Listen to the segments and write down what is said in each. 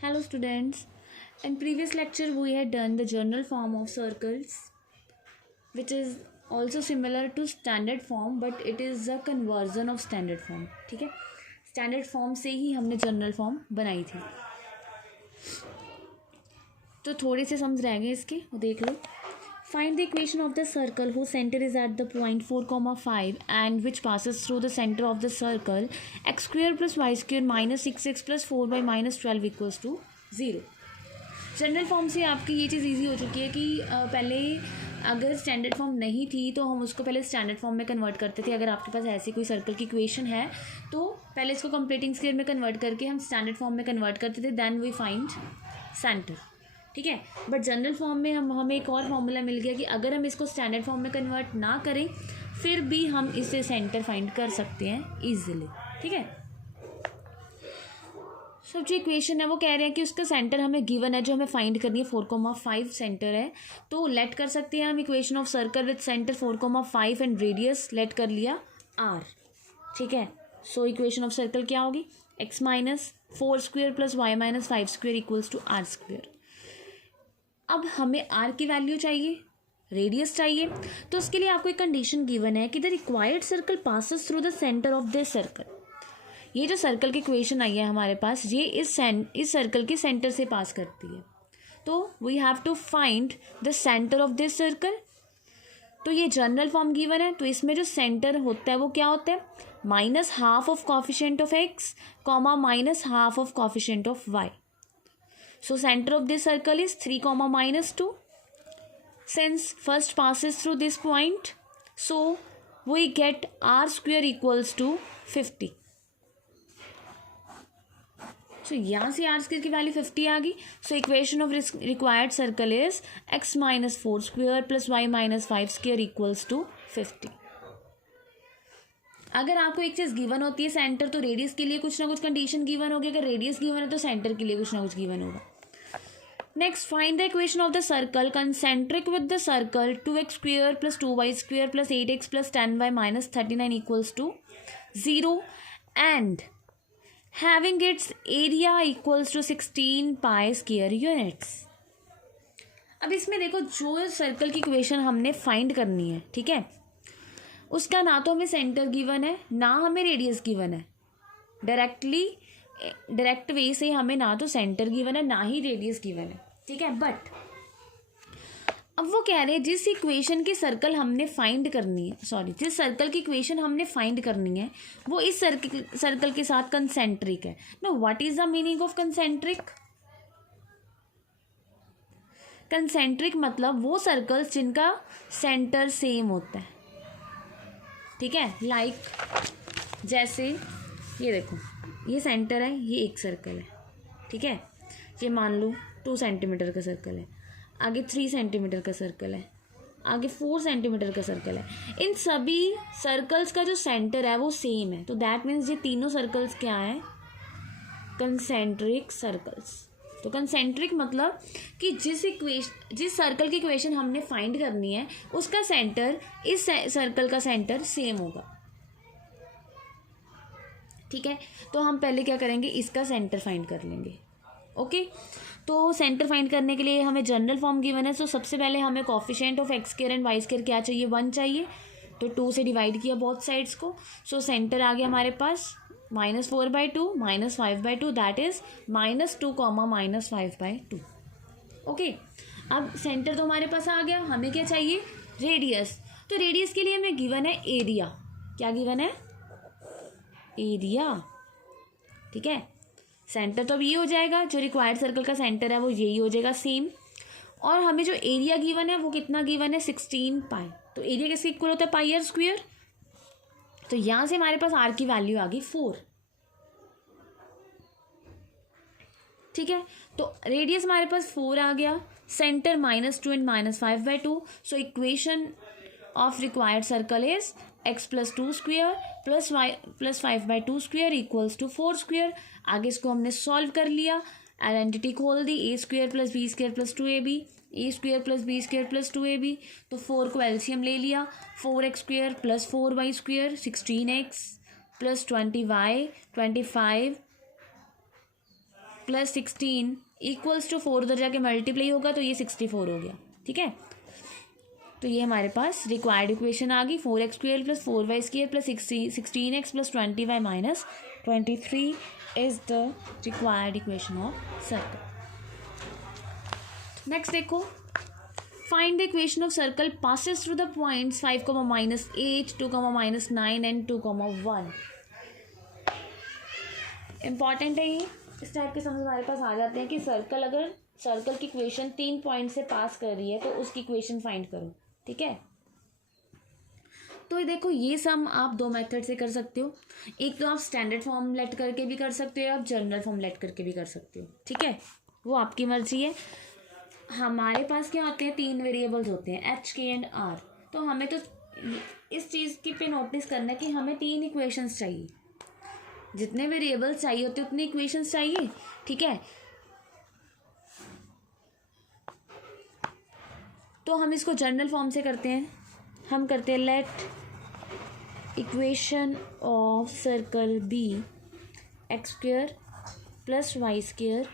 Hello students. In previous lecture we had done the general form of circles, which is also similar to standard form but it is a conversion of standard form. ठीक है, standard form से ही हमने general form बनाई थी. तो थोड़े से समझ रह गए इसके, वो देख लो. Find the equation of the circle whose center is at the point 4,5 and which passes through the center of the circle x square plus y square minus 6x plus 4y minus 12 equals to 0. General form से आपकी ये चीज़ easy हो चुकी है कि पहले अगर standard form नहीं थी तो हम उसको पहले स्टैंडर्ड फॉर्म में कन्वर्ट करते थे. अगर आपके पास ऐसी कोई सर्कल की इक्वेशन है तो पहले इसको कंप्लीटिंग स्क्वायर में कन्वर्ट करके हम स्टैंडर्ड फॉर्म में कन्वर्ट करते थे, देन वी फाइंड सेंटर. ठीक है, बट जनरल फॉर्म में हमें एक और फॉर्मूला मिल गया कि अगर हम इसको स्टैंडर्ड फॉर्म में कन्वर्ट ना करें फिर भी हम इससे सेंटर फाइंड कर सकते हैं ईजिली. ठीक है, सब जो इक्वेशन है वो कह रहे हैं कि उसका सेंटर हमें गिवन है, जो हमें फाइंड करनी है 4,5 सेंटर है. तो लेट कर सकते हैं हम equation of circle with centre 4,5 and radius let कर लिया r. ठीक है, सो इक्वेशन ऑफ सर्कल क्या होगी, x minus 4 square plus y minus 5 square equals to r square. अब हमें r की वैल्यू चाहिए, रेडियस चाहिए, तो उसके लिए आपको एक कंडीशन गिवन है कि the required circle passes through the centre of this circle. ये जो सर्कल की इक्वेशन आई है हमारे पास, ये इस सर्कल के सेंटर से पास करती है. तो we have to find the centre of this circle. तो ये जनरल फॉर्म गिवन है, तो इसमें जो सेंटर होता है वो क्या होता है, minus half of coefficient of x comma minus half of coefficient of y. So center of this circle is 3 comma minus 2. Since first passes through this point, so we get r square equals to 50. So यहाँ से r square की value 50 आ गई. So equation of required circle is x minus 4 square plus y minus 5 square equals to 50. अगर आपको एक चीज़ given होती है centre, तो रेडियस के लिए कुछ ना कुछ कंडीशन गिवन होगी. अगर रेडियस गिवन है तो सेंटर के लिए कुछ ना कुछ गिवन होगा. Next, find the equation of the circle concentric with the circle 2x square plus 2y square plus 8x plus 10y minus 39 equals to 0 and having its area equals to 16 pi square units. अब इसमें देखो, जो circle की equation हमने find करनी है, ठीक है, उसका ना तो हमें सेंटर गिवन है ना हमें रेडियस गिवन है. डायरेक्ट वे से हमें ना तो सेंटर गिवन है ना ही रेडियस गिवन है. ठीक है, बट अब वो कह रहे हैं जिस इक्वेशन की सर्कल हमने फाइंड करनी है, जिस सर्कल की इक्वेशन हमने फाइंड करनी है वो इस सर्कल के साथ कंसेंट्रिक है. No, what is the meaning of concentric? Concentric मतलब वो सर्कल्स जिनका सेंटर सेम होता है. ठीक है, लाइक जैसे ये देखो, ये सेंटर है, ये एक सर्कल है. ठीक है, ये मान लो 2 सेंटीमीटर का सर्कल है, आगे 3 सेंटीमीटर का सर्कल है, आगे 4 सेंटीमीटर का सर्कल है. इन सभी सर्कल्स का जो सेंटर है वो सेम है. तो दैट मीन्स ये तीनों सर्कल्स क्या हैं, कंसेंट्रिक सर्कल्स. तो कंसेंट्रिक मतलब कि जिस सर्कल की इक्वेशन हमने फाइंड करनी है उसका सेंटर इस सर्कल का सेंटर सेम होगा. ठीक है, तो हम पहले क्या करेंगे, इसका सेंटर फाइंड कर लेंगे. ओके, तो सेंटर फाइंड करने के लिए हमें जनरल फॉर्म गिवन है. तो सबसे पहले हमें coefficient of x square and y square क्या चाहिए, 1 चाहिए. तो 2 से डिवाइड किया बोथ साइड्स को. सो सेंटर आ गया हमारे पास -4/2 -5/2, दैट इज -2 कॉमा -5/2. ओके, अब सेंटर तो हमारे पास आ गया, हमें क्या चाहिए, रेडियस. तो रेडियस के लिए हमें गिवन है एरिया. क्या गिवन है, एरिया. ठीक है, सेंटर तो अब ये हो जाएगा, जो रिक्वायर्ड सर्कल का सेंटर है वो यही हो जाएगा सेम. और हमें जो एरिया गिवन है वो कितना गिवन है, 16 पाई. तो एरिया किसके इक्वल होता है, पाई आर स्क्वायर. तो यहाँ से हमारे पास आर की वैल्यू आ गई 4. ठीक है, तो रेडियस हमारे पास 4 आ गया, centre -2 and -5/2. So equation of required circle is x plus 2 square plus y plus 5/2 square equals to 4 square. आगे इसको हमने सॉल्व कर लिया, आइडेंटिटी खोल दी, a square plus b square plus 2ab, a square plus b square plus 2ab. तो 4 को LCM ले लिया, 4x square plus 4y square 16x plus 20y 25 plus 16 equals to 4 उधर जाके मल्टीप्लाई होगा तो ये 64 हो गया। ठीक है, तो ये हमारे पास रिक्वायर्ड इक्वेशन आ गई। 4x² plus 4y² plus 16x plus 20y minus 23 is the required equation of circle. Next देखो, find the equation of circle passes through the points 5, -8, 2, -9 and 2, 1। Important है ये, इस टाइप के समझ हमारे पास आ जाते हैं कि सर्कल, अगर सर्कल की इक्वेशन 3 पॉइंट से पास कर रही है तो उसकी इक्वेशन फाइंड करो। ठीक है, तो देखो ये सम आप 2 मेथड से कर सकते हो। एक तो आप स्टैंडर्ड फॉर्म लेट करके भी कर सकते हो, आप जनरल फॉर्म लेट करके भी कर सकते हो। ठीक है, वो आपकी मर्जी है। हमारे पास क्या होते हैं, 3 वेरिएबल्स होते हैं h, k एंड r। तो हमें तो इस चीज़ की पे नोटिस करना है कि हमें 3 इक्वेशंस चाहिए। जितने वेरिएबल्स चाहिए होते उतने इक्वेशंस चाहिए। ठीक है, तो हम इसको जनरल फॉर्म से करते हैं। हम करते हैं let equation of circle be x² plus y²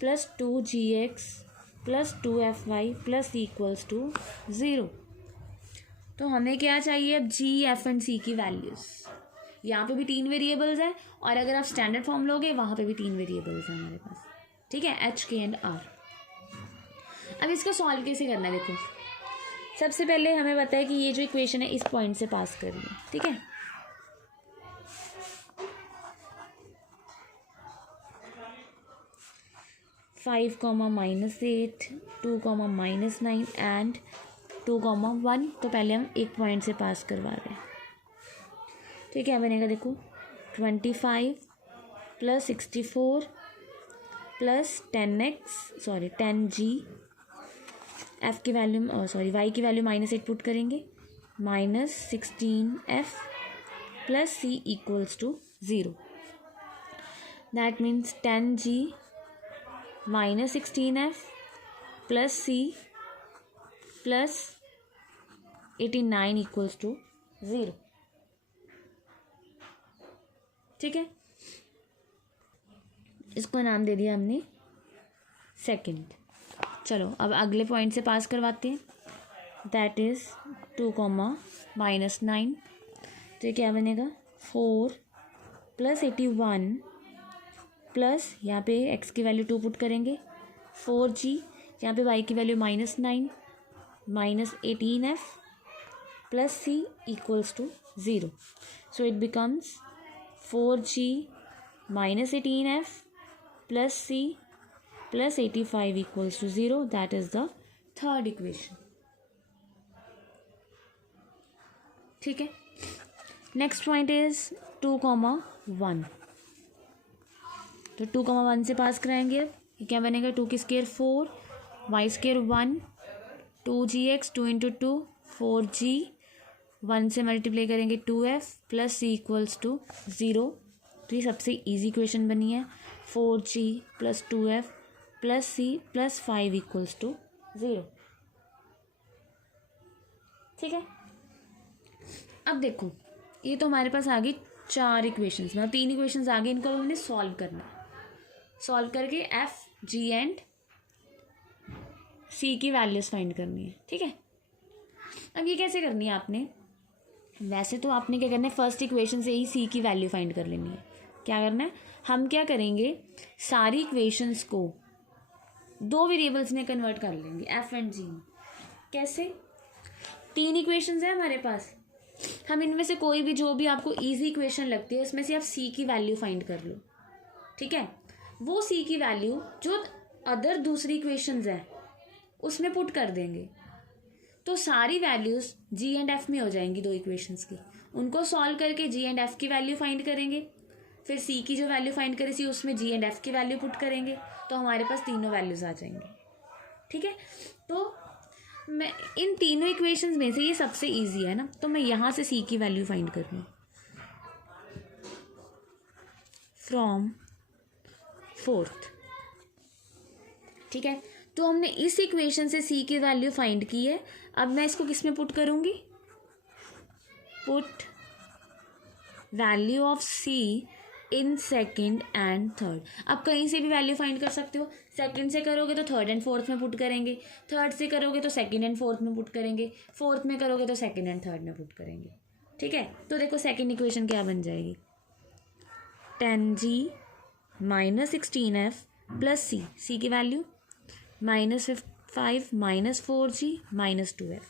plus 2gx plus 2fy plus equals to 0। तो हमें क्या चाहिए अब, g, f एंड c की वैल्यूज़। यहाँ पे भी 3 वेरिएबल्स हैं और अगर आप स्टैंडर्ड फॉर्म लोगे वहाँ पे भी 3 वेरिएबल्स हैं हमारे पास। ठीक है, h, k एंड r। अब इसको सॉल्व कैसे करना है, देखो सबसे पहले हमें पता है कि ये जो इक्वेशन है इस पॉइंट से पास कर रही है। ठीक है, -5, -8, 2, -9 एंड 2, 1। तो पहले हम एक पॉइंट से पास करवा रहे हैं। तो क्या बनेगा, देखो 25 प्लस 64 प्लस 10g, f की वैल्यू y की वैल्यू -8 पुट करेंगे, -16f plus c equals to 0। That means 10g -16f plus c plus 89 equals to 0। ठीक है, इसको नाम दे दिया हमने सेकंड। चलो अब अगले पॉइंट से पास करवाते हैं, दैट इज़ 2, -9। तो ये क्या बनेगा, 4 प्लस 81 प्लस यहाँ पे x की वैल्यू 2 पुट करेंगे, 4g, यहाँ पे y की value -9 -18f plus c equals to 0। So it becomes 4g -18f plus c plus 85 equals to 0. That is the third equation. ठीक है, नेक्स्ट पॉइंट इज 2, 1। तो 2, 1 से पास कराएंगे। अब ये क्या बनेगा, 2 की स्क्वायर 4, y² 1, 2gx 2 × 2 4g, 1 से मल्टीप्लाई करेंगे 2f plus c equals to 0। तो ये सबसे इजी इक्वेशन बनी है, 4g plus 2f plus c plus 5 equals to 0। ठीक है, अब देखो ये तो हमारे पास आ गई 4 इक्वेशंस, मतलब 3 इक्वेशंस आ गए। इनको हमने सॉल्व करना है। सॉल्व करके f, g एंड c की वैल्यूज फाइंड करनी है। ठीक है, अब ये कैसे करनी है आपने, वैसे तो आपने क्या करना है, फर्स्ट इक्वेशन से ही c की वैल्यू फाइंड कर लेनी है। क्या करना है, हम क्या करेंगे, सारी इक्वेशंस को 2 वेरिएबल्स में कन्वर्ट कर लेंगे, f एंड g। कैसे, 3 इक्वेशंस है हमारे पास, हम इनमें से कोई भी जो भी आपको इजी इक्वेशन लगती है उसमें से आप c की वैल्यू फाइंड कर लो। ठीक है, वो c की वैल्यू जो अदर दूसरी इक्वेशंस है उसमें पुट कर देंगे, तो सारी वैल्यूज g एंड f में हो जाएंगी 2 इक्वेशंस की। उनको सॉल्व करके g एंड f की वैल्यू फाइंड करेंगे, फिर c की जो वैल्यू फाइंड करी थी उसमें g एंड f की वैल्यू पुट करेंगे, तो हमारे पास तीनों वैल्यूज आ जाएंगे। ठीक है, तो मैं इन तीनों इक्वेशंस में से ये सबसे इजी है ना, तो मैं यहाँ से c की वैल्यू फाइंड कर रही हूँ फ्रॉम 4th। ठीक है, तो हमने इस इक्वेशन से c की वैल्यू फाइंड की है। अब मैं इसको किस में पुट करूँगी, put value of c in second and third. अब कहीं से भी वैल्यू फाइंड कर सकते हो। सेकंड से करोगे तो थर्ड एंड फोर्थ में पुट करेंगे, थर्ड से करोगे तो सेकंड एंड फोर्थ में पुट करेंगे, फोर्थ में करोगे तो सेकंड एंड थर्ड में पुट करेंगे। ठीक है, तो देखो सेकंड इक्वेशन क्या बन जाएगी, 10g माइनस 16f प्लस सी की value -5 minus 4g minus 2f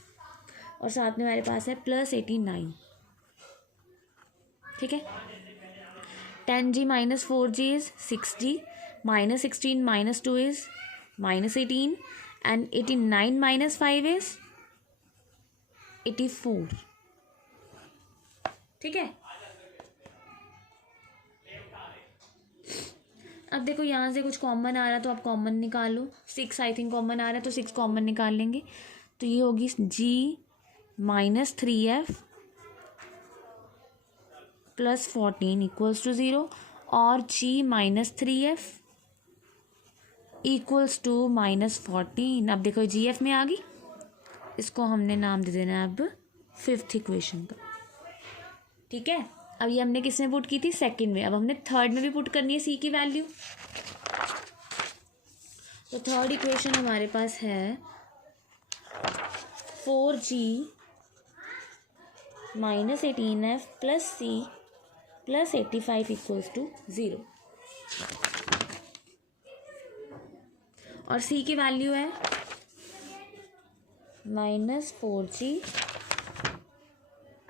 और साथ में हमारे पास है प्लस 89। ठीक है, 10g minus 4g is 6g, minus 16 minus 2 is minus 18 and 89 minus 5 is 84। ठीक है, अब देखो यहाँ से कुछ कॉमन आ रहा तो आप कॉमन निकाल लो। 6 आई थिंक कॉमन आ रहा है तो 6 कॉमन निकाल लेंगे, तो ये होगी g minus 3f plus 14 equals to 0 और g minus 3f equals to minus 14। अब देखो gf में आ गई, इसको हमने नाम दे देना है अब फिफ्थ इक्वेशन का। ठीक है, अब ये हमने किस में पुट की थी, सेकंड में। अब हमने थर्ड में भी पुट करनी है सी की वैल्यू। तो थर्ड इक्वेशन हमारे पास है 4g minus 18f plus C plus 85 equals to 0 और सी की वैल्यू है -4g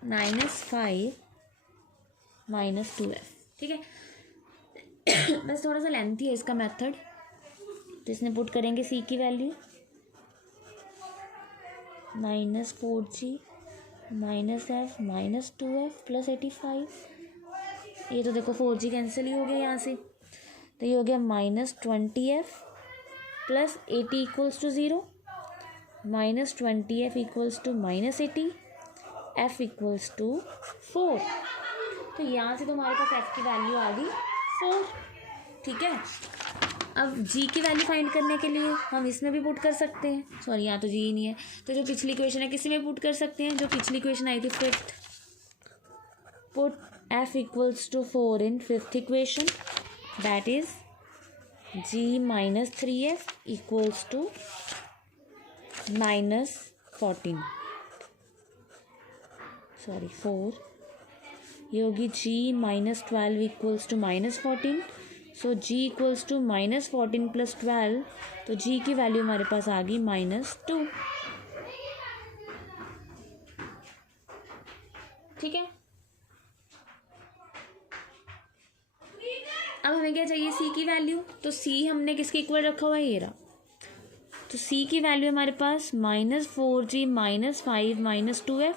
-5 -2f। ठीक है, बस थोड़ा सा लेंथी है इसका मेथड, तो इसमें पुट करेंगे सी की value -4g -f -2f plus 85। ये तो देखो 4g कैंसिल ही हो गया यहाँ से, तो ये हो गया -20f plus 80 equals to 0, -20f equals to -80, f equals to 4। तो यहाँ से तो हमारे पास f की वैल्यू आ गई 4। ठीक है, अब g की वैल्यू फाइंड करने के लिए हम इसमें भी पुट कर सकते हैं, सॉरी यहाँ तो g ही नहीं है, तो जो पिछली इक्वेशन है किसी में पुट कर सकते हैं, जो पिछली इक्वेशन आई थी fifth. Put f equals to 4 in fifth equation, that is g minus 3f equals to -14, sorry 4। ये होगी g -12 equals to -14, so g equals to -14 plus 12, तो g की वैल्यू हमारे पास आ गई -2। ठीक है, अब हमें क्या चाहिए, c की वैल्यू। तो c हमने किसके इक्वल रखा हुआ है, ये रहा। तो c की वैल्यू हमारे पास -4g -5 -2f,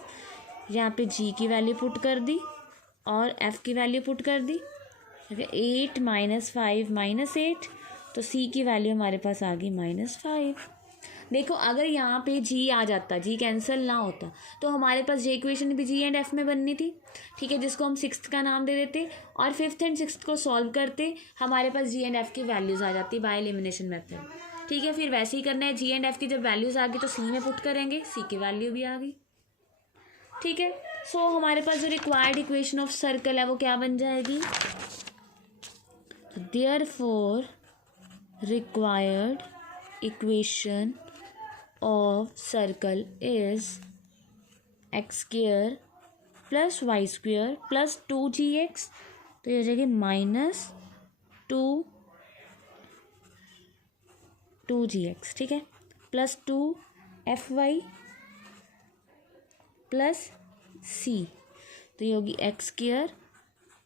यहाँ पे g की वैल्यू पुट कर दी और f की वैल्यू पुट कर दी। 8 -5 -8, तो c की वैल्यू हमारे पास आ गई -5। देखो अगर यहाँ पे g आ जाता, g कैंसिल ना होता, तो हमारे पास j इक्वेशन भी g एंड f में बननी थी। ठीक है, जिसको हम सिक्स्थ का नाम दे देते और फिफ्थ एंड सिक्स्थ को सॉल्व करते, हमारे पास g एंड f की वैल्यूज़ आ जाती बाय एलिमिनेशन मेथड। ठीक है, फिर वैसे ही करना है, g एंड f की जब वैल्यूज़ आ गई तो c में पुट करेंगे, c की वैल्यू भी आ गई। ठीक है, सो हमारे पास जो रिक्वायर्ड इक्वेशन ऑफ सर्कल है वो क्या बन जाएगी, therefore required equation of circle is x square plus y square plus 2gx, तो ये हो जाएगी -2gx। ठीक है, प्लस 2fy प्लस c, तो ये होगी x square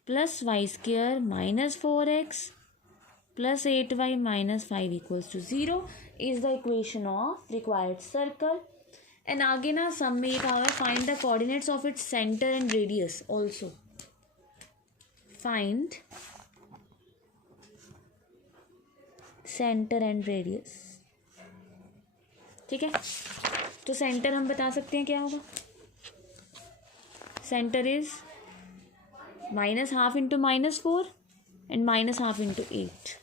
plus Y square -4x plus 8y -5 equals to 0 is the equation of required circle. And आगे ना सम में ये कहा हुआ है find the coordinates of its centre and radius also. Find centre and radius. ठीक है, तो सेंटर हम बता सकते हैं क्या होगा, centre is -12 into -4 and -12 into 8।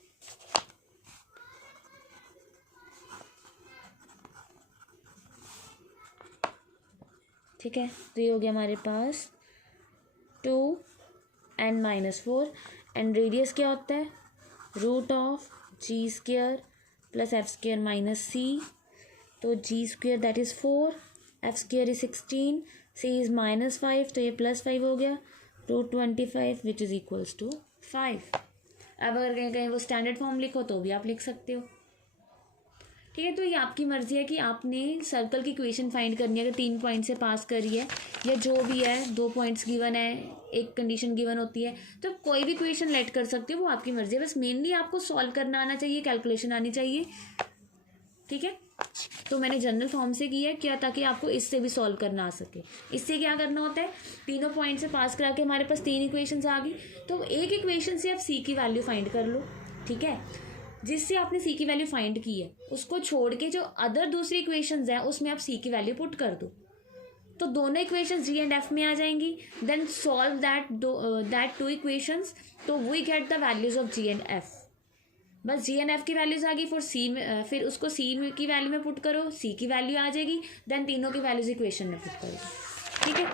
ठीक है, तो ये हो गया हमारे पास 2 and -4 एंड रेडियस क्या होता है, root of g square plus f square minus c, तो g square that is 4, f square is 16, c is -5, तो ये +5 हो गया, √25 विच इज़ इक्वल्स टू 5। अब अगर कहीं कहीं वो स्टैंडर्ड फॉर्म लिखो तो भी आप लिख सकते हो, ठीक है। तो ये आपकी मर्जी है कि आपने सर्कल की इक्वेशन फाइंड करनी है, अगर 3 पॉइंट से पास करी है या जो भी है, 2 पॉइंट्स गिवन है, एक कंडीशन गिवन होती है, तो कोई भी इक्वेशन लेट कर सकते हो, वो आपकी मर्जी है। बस मेनली आपको सॉल्व करना आना चाहिए, कैलकुलेशन आनी चाहिए, ठीक है। तो मैंने जनरल फॉर्म से किया है क्या, ताकि आपको इससे भी सॉल्व करना आ सके। इससे क्या करना होता है, तीनों पॉइंट से पास करा के हमारे पास 3 इक्वेशंस आ गई, तो एक इक्वेशन से आप सी की वैल्यू फाइंड कर लो, ठीक है। जिससे आपने सी की वैल्यू फाइंड की है उसको छोड़ के जो अदर दूसरी इक्वेशंस हैं उसमें आप सी की वैल्यू पुट कर दो, तो दोनों इक्वेशंस जी एंड एफ में आ जाएंगी। देन सॉल्व दैट 2 इक्वेशंस, तो we get the values of G and F. बस जी एंड एफ की वैल्यूज आ गई, फिर सी में, फिर उसको सी की वैल्यू में पुट करो, सी की वैल्यू आ जाएगी, देन तीनों की वैल्यूज इक्वेशन में पुट करो, ठीक है।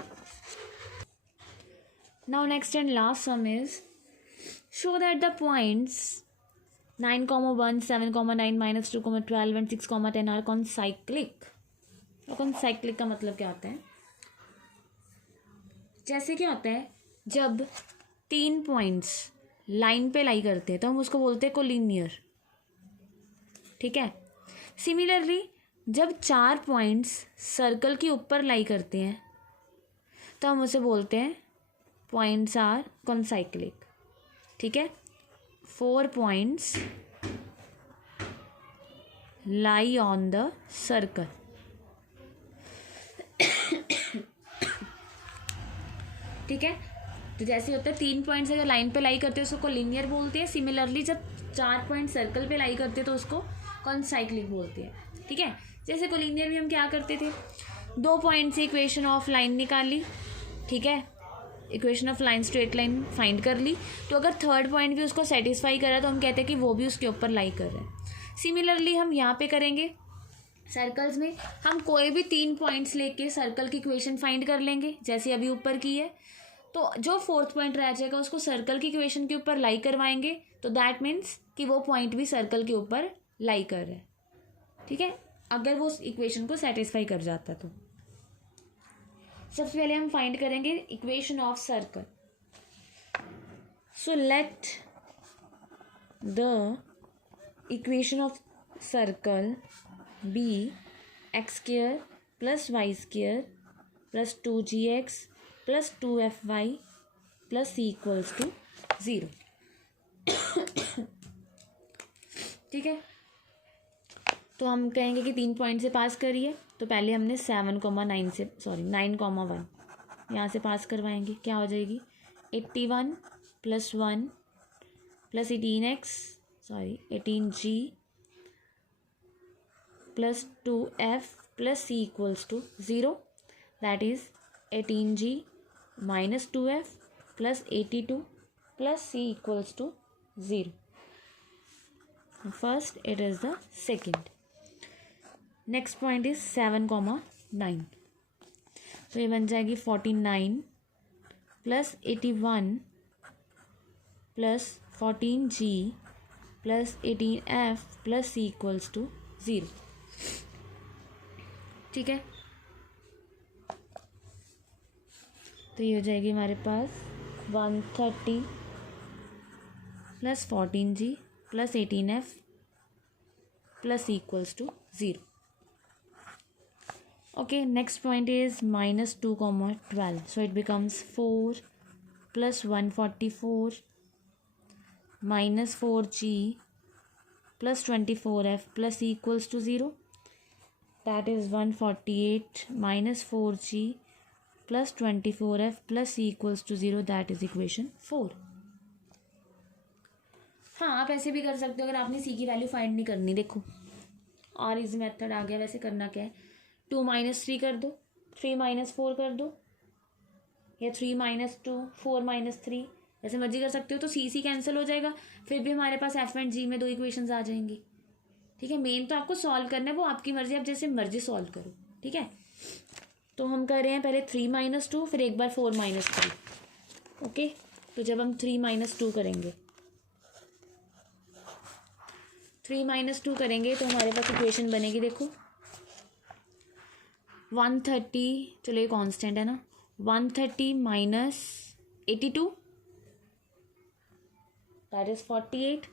Now next and last sum is show that the points 9,1, 7,9, -2,12 and 6,10 are concyclic. और कॉन्साइक्लिक का मतलब क्या होता है, जैसे क्या होता है, जब 3 पॉइंट्स लाइन पे लाई करते हैं तो हम उसको बोलते हैं कोलिनियर, ठीक है। सिमिलरली जब 4 पॉइंट्स सर्कल के ऊपर लाई करते हैं तो हम उसे बोलते हैं पॉइंट्स आर कॉन्साइक्लिक, ठीक है। 4 points lie on the circle, ठीक है। तो जैसे होता है 3 पॉइंट्स अगर लाइन पे लाई करते हैं उसको कोलिनियर बोलते हैं। सिमिलरली जब 4 पॉइंट सर्कल पे लाई करते हैं तो उसको कॉन्साइक्लिक बोलते हैं, ठीक है। जैसे कोलिनियर भी हम क्या करते थे, 2 पॉइंट से इक्वेशन ऑफ लाइन निकाल ली, ठीक है, equation of line straight line find कर ली, तो अगर थर्ड पॉइंट भी उसको सेटिस्फाई करा तो हम कहते हैं कि वो भी उसके ऊपर लाई कर रहे हैं। सिमिलरली हम यहाँ पे करेंगे, सर्कल्स में हम कोई भी 3 पॉइंट्स लेके सर्कल की इक्वेशन फाइंड कर लेंगे, जैसे अभी ऊपर की है, तो जो 4th पॉइंट रह जाएगा उसको सर्कल की इक्वेशन के ऊपर लाई करवाएंगे, तो दैट मीन्स कि वो पॉइंट भी सर्कल के ऊपर लाई कर रहे हैं, ठीक है, अगर वो इक्वेशन को सेटिस्फाई कर जाता तो। सबसे पहले हम फाइंड करेंगे equation of circle. So let the equation of circle be x² + y² + 2gx + 2fy + c = 0, ठीक है। तो हम कहेंगे कि 3 पॉइंट से पास करिए, तो पहले हमने 9,1 यहाँ से पास करवाएंगे, क्या हो जाएगी 81 + 1 + 18g + 2f + c = 0, that is 18g - 2f + 82 + c = 0. First it is the second. Next point is 7,9, तो ये बन जाएगी 49 + 81 + 14g + 18f + c = 0, ठीक है। तो ये हो जाएगी हमारे पास 130 + 14g + 18f + c = 0. Okay, next point is -2,12, so it becomes 4 + 144 - 4g + 24f + c = 0, that is 148 - 4g + 24f + c = 0, that is equation 4. हाँ, आप ऐसे भी कर सकते हो, अगर आपने सी की वैल्यू फाइंड नहीं करनी, देखो और इजी मेथड आ गया। वैसे करना क्या है, 2 - 3 कर दो, 3 - 4 कर दो, या 3 - 2 4 - 3, जैसे मर्जी कर सकते हो। तो सी कैंसिल हो जाएगा, फिर भी हमारे पास एफ एंड जी में 2 इक्वेशंस आ जाएंगी, ठीक है। मेन तो आपको सॉल्व करना है, वो आपकी मर्जी, आप जैसे मर्जी सॉल्व करो, ठीक है। तो हम कर रहे हैं पहले 3 - 2, फिर एक बार 4 - 3, ओके। तो जब हम 3 - 2 करेंगे 3 - 2 करेंगे तो हमारे पास इक्वेशन बनेगी, देखो 130, चलो ये कांस्टेंट है ना, 130 - 82 दैट इज 48।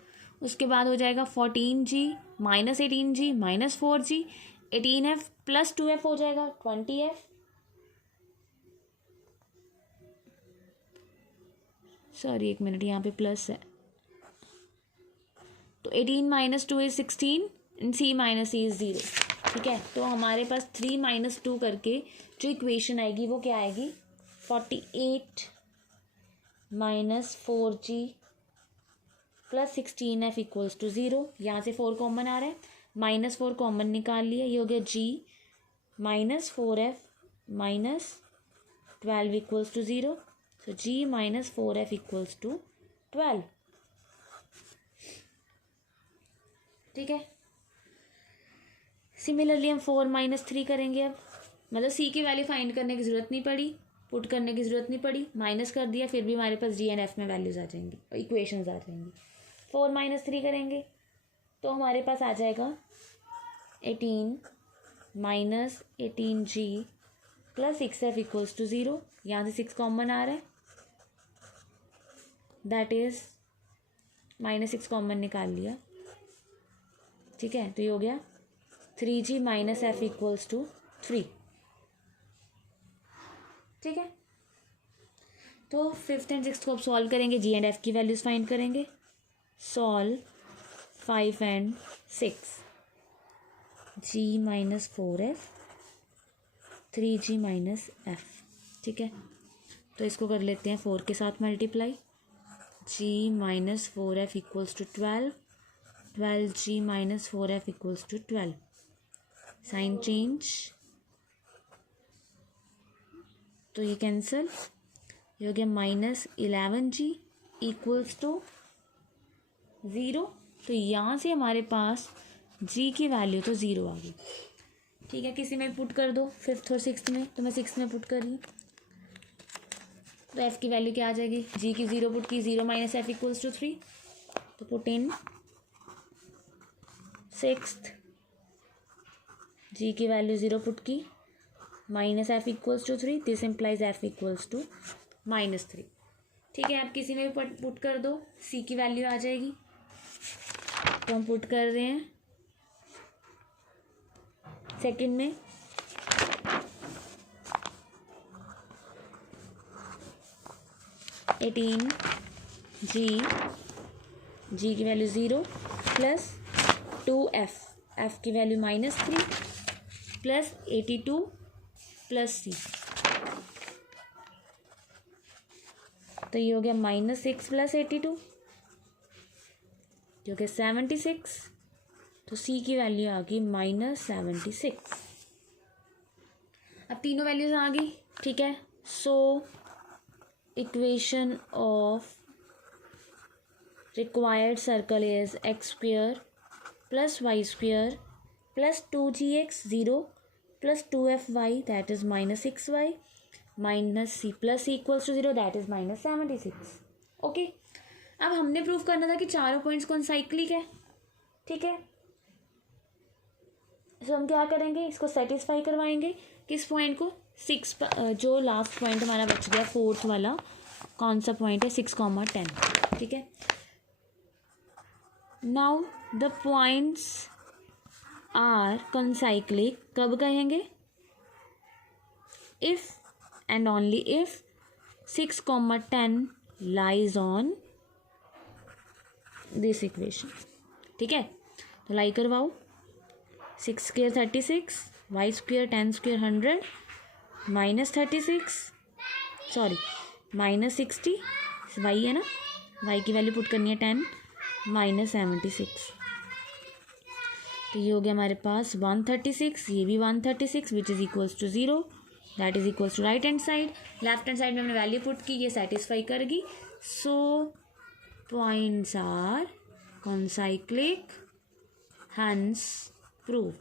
उसके बाद हो जाएगा 14G - 18G - 4G, 18F + 2F हो जाएगा 20F। सॉरी एक मिनट, यहाँ पे प्लस है, तो 18 - 2 is 16 and C - C is 0। ठीक है, तो हमारे पास 3 - 2 करके जो इक्वेशन आएगी वो क्या आएगी, 48 - 4G + 16F = 0। यहाँ से 4 कॉमन आ रहा है, -4 कॉमन निकाल लिया, ये हो गया G - 4F - 12 = 0। So G - 4F = 12। ठीक है, सिमिलरली हम 4 - 3 करेंगे। अब मतलब C की वैल्यू फाइंड करने की ज़रूरत नहीं पड़ी, पुट करने की ज़रूरत नहीं पड़ी, माइनस कर दिया, फिर भी हमारे पास G एंड F में वैल्यूज़ आ जाएंगी, इक्वेशंस आ जाएंगी। 4 - 3 करेंगे तो हमारे पास आ जाएगा 18 - 18G + 6F = 0। यहाँ से 6 कॉमन आ रहा है, दैट इज -6 कॉमन निकाल लिया। ठीक है, तो ये हो गया 3G - F = 3। ठीक है, तो 5th एंड 6th को अब सॉल्व करेंगे, G एंड F की वैल्यूज़ फाइंड करेंगे। Solve 5 and 6, G - 4F 3G - F। ठीक है, तो इसको कर लेते हैं 4 के साथ multiply, G - 4F = 12, 12G - 4F = 12। Sign change, तो ये कैंसिल, ये हो गया -11G = 0। तो यहाँ से हमारे पास G की वैल्यू तो 0 आ गई। ठीक है, किसी में पुट कर दो, 5th और 6th में, तो मैं 6th में पुट कर रही हूँ, तो F की वैल्यू क्या आ जाएगी, G की 0 पुट की, 0 - F = 3, तो पुट इन 6th, G की वैल्यू 0 पुट की, -F = 3, दिस इम्प्लाइज F = -3। ठीक है, आप किसी में भी पुट कर दो, C की वैल्यू आ जाएगी, तो हम पुट कर रहे हैं सेकंड में, G की वैल्यू 0 + 2F, F की वैल्यू -3 + 82 + C, तो ये हो गया -6 + 82, जो कि 76, तो C की वैल्यू आ गई -76। अब तीनों वैल्यूज आ गई। ठीक है, सो equation of required circle is x² + y² + 2gx 0 + 2fy that is -6y -c + c = 0 that is -76। Okay, अब हमने प्रूव करना था कि चारों पॉइंट्स कॉन्साइक्लिक है। ठीक है, तो हम क्या करेंगे, इसको सेटिस्फाई करवाएंगे, किस पॉइंट को, 6, जो लास्ट पॉइंट हमारा बच गया 4th वाला, कौन सा पॉइंट है, 6, 10। ठीक है, now the points are concyclic कब कहेंगे, if and only if 6, 10 lies on this equation. ठीक है, तो लाई करवाओ, 6² 36, y² 10² 100 -36, सॉरी -60, y है ना, y की वैल्यू पुट करनी है 10 -76, तो ये हो गया हमारे पास 136, ये भी 136 which is equals to 0, that is equals to right hand side. Left hand side में हमने वैल्यू पुट की, ये सेटिस्फाई करेगी। So points are concyclic, hence proved.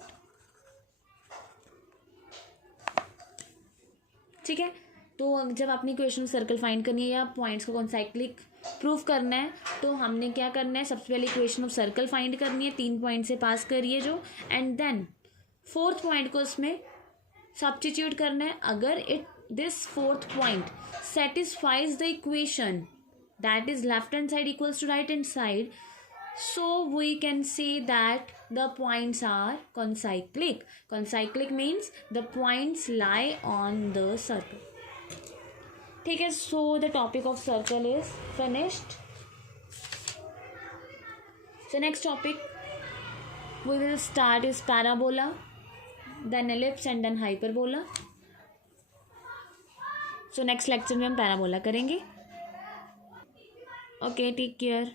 ठीक है, तो जब आपने इक्वेशन सर्कल फाइंड करनी है या पॉइंट्स को कॉन्साइक्लिक प्रूफ करना है तो हमने क्या करना है, सबसे पहले इक्वेशन ऑफ सर्कल फाइंड करनी है, 3 पॉइंट से पास करिए जो, एंड देन फोर्थ पॉइंट को उसमें सब्स्टिट्यूट करना है. अगर this fourth point satisfies the equation that is left hand side equals to right hand side, so we can say that the points are concyclic. Concyclic means the points lie on the circle. ठीक है, so the topic of circle is finished. So next topic we will start is parabola, then ellipse and then hyperbola. So next lecture में हम parabola करेंगे. Okay, take care.